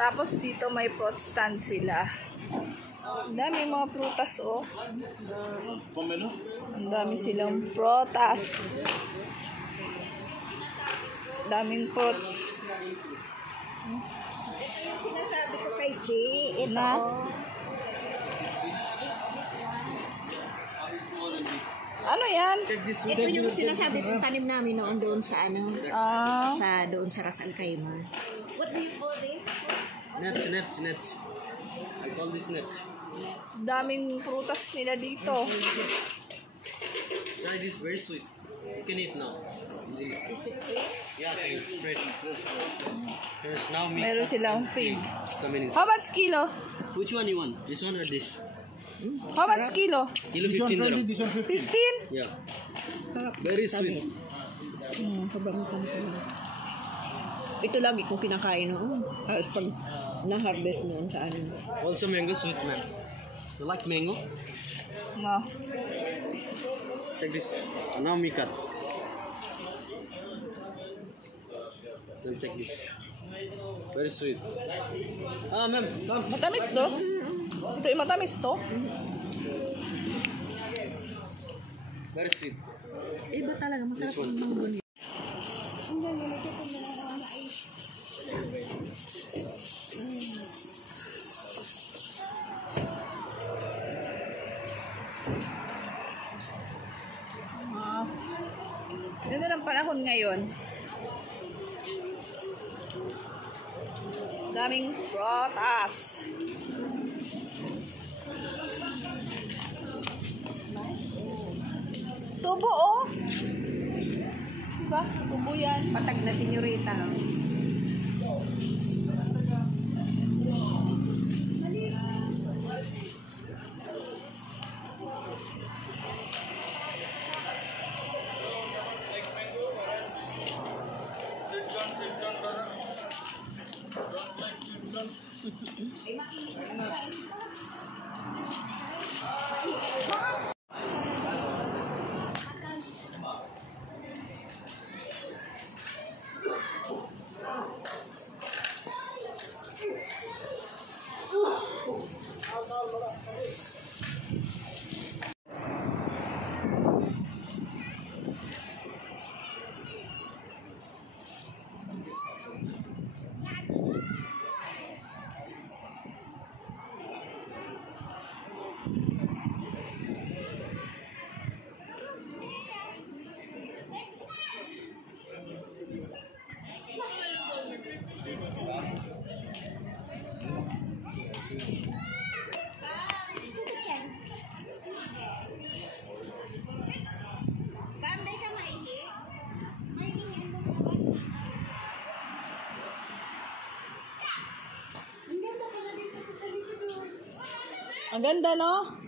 Tapos dito may fruit stand sila. Ang dami mga prutas, oh. Ang dami silang prutas. Daming fruits. Ito yung sinasabi ko kay Chi. Ito. Na? Ano yan? Ito yung sinasabi kong tanim namin noon doon sa ano. Doon sa Ras Al Khaimah. What do you call this? Nuts. I call this nuts. Daming prutas nila dito. Try this, very sweet. You can eat now. Easily. Is it clean? Yeah, it's fresh. There's now meat. Meron silang feed. It's coming in. How much kilo? Which one you want? This one or this? How much kilo? Kilo 15 dirham. 15? Yeah. Sarap. Very sweet. Sobrang matamis na. Ito lagi kong kinakain noon. Tapos pag na-harvest noon sa ano. Also mango sweet, man. You like mango? No. Take this. Now me cut. Then take this. Very sweet. Ma'am, come. Matamis to? Ito yung matamis to? Very sweet. Iba talaga. Masarap yung mango niya. Ganda ng panahon ngayon. Daming prutas. Tubo, oh. Diba? Tubo yan. Patag na senyorita. Ang ganda, no?